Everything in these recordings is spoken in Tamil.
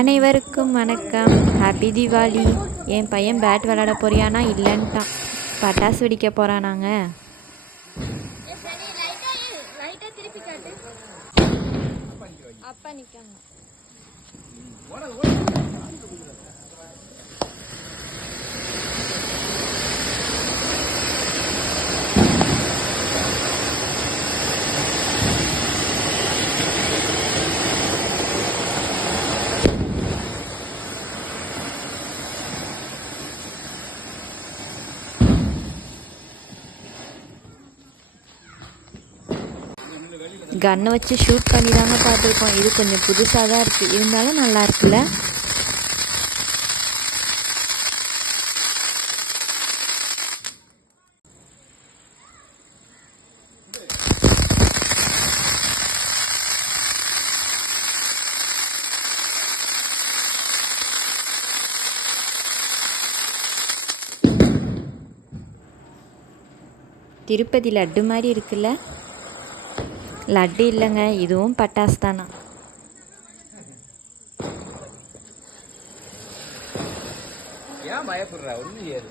அனைவருக்கும் வணக்கம். ஹாப்பி தீபாவளி. என் பையன் பேட் விளையாட போறியானா இல்லைன்ட்டான். பட்டாசு வெடிக்க போகிறானாங்க. அப்பா நிற்காங்க. கன்னை வச்சு ஷூட் பண்ணி தாங்க பார்த்துருக்கோம். இது கொஞ்சம் புதுசாக தான் இருக்குது, இருந்தாலும் நல்லா இருக்குல்ல. திருப்பதி லட்டு மாதிரி இருக்குல்ல. லட்டு இல்லைங்க, இதுவும் பட்டாசு தானா. ஏன் பயப்படுற? ஒன்றும் ஏறு.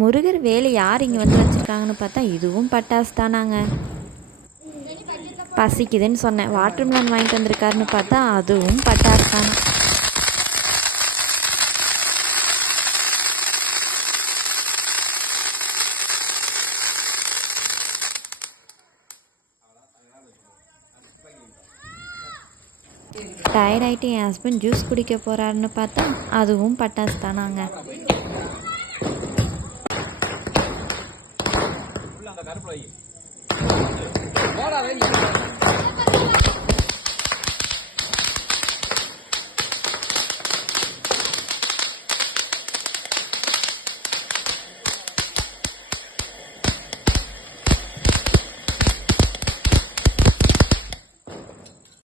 முருகர் வேலை யார் இங்கே வந்து வச்சுருக்காங்கன்னு பார்த்தா இதுவும் பட்டாசு தானாங்க. பசிக்குதுன்னு சொன்னேன், வாட்டர் மெலன் வாங்கிட்டு வந்திருக்காருன்னு பார்த்தா அதுவும் பட்டாசு தானா. டயர்ட் ஆகிட்டு என் ஹஸ்பண்ட் ஜூஸ் குடிக்க போகிறாருன்னு பார்த்தா அதுவும் பட்டாசு தானாங்க. போடா